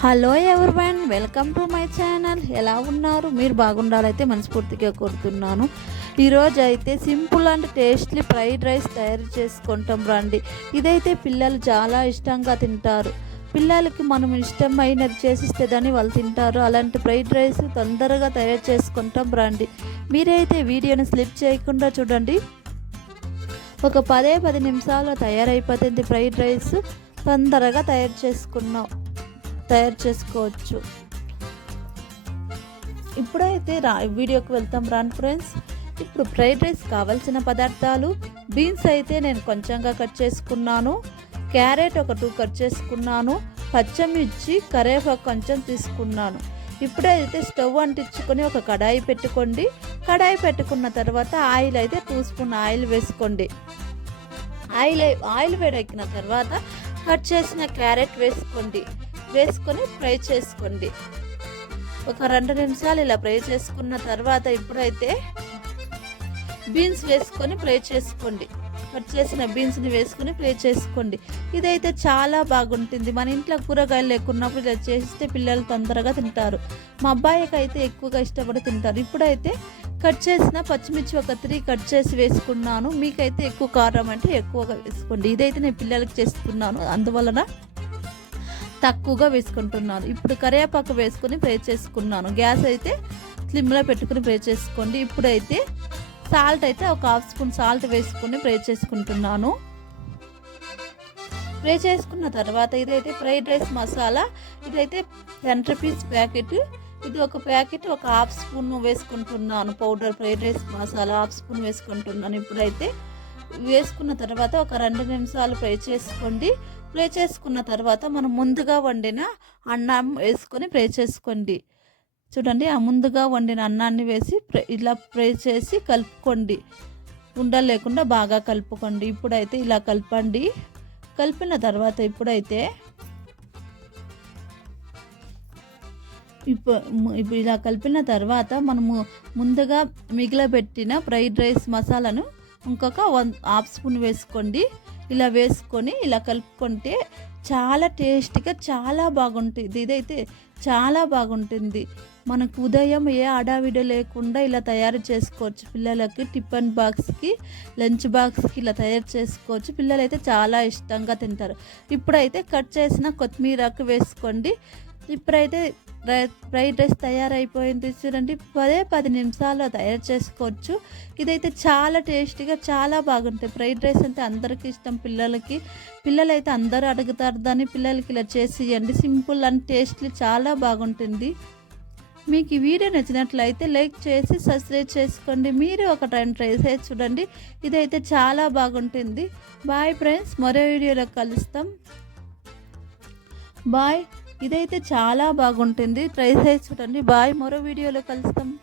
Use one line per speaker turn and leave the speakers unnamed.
Hello everyone welcome to my channel. ఎలా ఉన్నారు? మీరు బాగుండాలైతే మనస్ఫూర్తిగా కోరుతున్నాను. ఈరోజు అయితే simple and tasty fried rice తయారు చేసుకుంటాం రండి. ఇదైతే పిల్లలు చాలా ఇష్టంగా తింటారు. పిల్లలకి మనం ఇష్టమైనది చేసిస్తే దాన్ని వాళ్ళు తింటారు. అలాంటి ఫ్రైడ్ రైస్ తొందరగా తయారు చేసుకుంటాం రండి. మీరైతే వీడియోని స్లిప్ చేయకుండా చూడండి. ఒక పదే పది నిమిషాల్లో తయారైపోతుంది ఫ్రైడ్ రైస్. తొందరగా తయారు చేసుకున్నాం. తయారు చేసుకోవచ్చు. ఇప్పుడైతే రా వీడియోకి వెళ్తాం రాన్ ఫ్రెండ్స్. ఇప్పుడు ఫ్రైడ్ రైస్ కావాల్సిన పదార్థాలు బీన్స్ అయితే నేను కొంచెంగా కట్ చేసుకున్నాను. క్యారెట్ ఒక టూ కట్ చేసుకున్నాను. పచ్చమిర్చి కరేపాకు కొంచెం తీసుకున్నాను. ఇప్పుడైతే స్టవ్ అంటించుకొని ఒక కడాయి పెట్టుకోండి. కడాయి పెట్టుకున్న తర్వాత ఆయిల్ అయితే టూ స్పూన్ ఆయిల్ వేసుకోండి. ఆయిల్ ఆయిల్ వేడెక్కిన తర్వాత కట్ చేసిన క్యారెట్ వేసుకోండి. వేసుకొని ఫ్రై చేసుకోండి. ఒక రెండు నిమిషాలు ఇలా ఫ్రై చేసుకున్న తర్వాత ఇప్పుడైతే బీన్స్ వేసుకొని ఫ్రై చేసుకోండి. కట్ చేసిన బీన్స్ని వేసుకొని ఫ్రై చేసుకోండి. ఇదైతే చాలా బాగుంటుంది. మన ఇంట్లో కూరగాయలు లేకున్నప్పుడు ఇలా చేస్తే పిల్లలు తొందరగా తింటారు. మా అబ్బాయికి అయితే ఎక్కువగా ఇష్టపడి తింటారు. ఇప్పుడైతే కట్ చేసిన పచ్చిమిర్చి ఒక త్రీ కట్ చేసి వేసుకున్నాను. మీకైతే ఎక్కువ కారం అంటే ఎక్కువగా వేసుకోండి. ఇదైతే నేను పిల్లలకి చేస్తున్నాను. అందువలన తక్కువగా వేసుకుంటున్నాను. ఇప్పుడు కరివేపాకు వేసుకొని ఫ్రై చేసుకున్నాను. గ్యాస్ అయితే స్లిమ్లో పెట్టుకుని ఫ్రై చేసుకోండి. ఇప్పుడైతే సాల్ట్ అయితే ఒక హాఫ్ స్పూన్ సాల్ట్ వేసుకొని ఫ్రై చేసుకుంటున్నాను. ఫ్రై చేసుకున్న తర్వాత ఇదైతే ఫ్రైడ్ రైస్ మసాలా ఇదైతే టెన్ రూపీస్ ప్యాకెట్. ఇది ఒక ప్యాకెట్ ఒక హాఫ్ స్పూన్ వేసుకుంటున్నాను. Powder fried rice masala half spoon వేసుకుంటున్నాను. ఇప్పుడైతే వేసుకున్న తర్వాత ఒక రెండు నిమిషాలు ఫ్రై చేసుకోండి. ప్రే చేసుకున్న తర్వాత మనం ముందుగా వండిన అన్నం వేసుకొని ప్రే చేసుకోండి. చూడండి ఆ ముందుగా వండిన అన్నాన్ని వేసి ఇలా ప్రే చేసి కలుపుకోండి. ఉండలు లేకుండా బాగా కలుపుకోండి. ఇప్పుడైతే ఇలా కలపండి. కలిపిన తర్వాత ఇప్పుడైతే ఇప్పుడు ఇప్పుడు ఇలా కలిపిన తర్వాత మనము ముందుగా మిగిలబెట్టిన ఫ్రైడ్ రైస్ మసాలాను ఇంకొక వన్ హాఫ్ స్పూన్ వేసుకోండి. ఇలా వేసుకొని ఇలా కలుపుకుంటే చాలా టేస్టీగా చాలా బాగుంటుంది. ఇదైతే చాలా బాగుంటుంది. మనకు ఉదయం ఏ ఆడావిడ లేకుండా ఇలా తయారు చేసుకోవచ్చు. పిల్లలకి టిఫిన్ బాక్స్కి లంచ్ బాక్స్కి ఇలా తయారు చేసుకోవచ్చు. పిల్లలు అయితే చాలా ఇష్టంగా తింటారు. ఇప్పుడైతే కట్ చేసిన కొత్తిమీరకు వేసుకోండి. ఇప్పుడైతే ఫ్రైడ్ రైస్ తయారైపోయింది చూడండి. పదే పది నిమిషాల్లో తయారు చేసుకోవచ్చు. ఇదైతే చాలా టేస్టీగా చాలా బాగుంటుంది ఫ్రైడ్ రైస్ అంటే అందరికీ ఇష్టం. పిల్లలకి పిల్లలైతే అందరూ అడుగుతారు దాన్ని పిల్లలకి ఇలా చేసి ఇవ్వండి సింపుల్ అండ్ టేస్ట్లీ చాలా బాగుంటుంది. మీకు ఈ వీడియో నచ్చినట్లయితే లైక్ చేసి సబ్స్క్రైబ్ చేసుకోండి. మీరు ఒక టైం ట్రై చేసి చూడండి. ఇదైతే చాలా బాగుంటుంది. బాయ్ ఫ్రెండ్స్ మరో వీడియోలో కలుస్తాం. బాయ్. ఇదైతే చాలా బాగుంటుంది. ట్రై చేసి చూడండి. బాయ్. మరో వీడియోలో కలుస్తాం.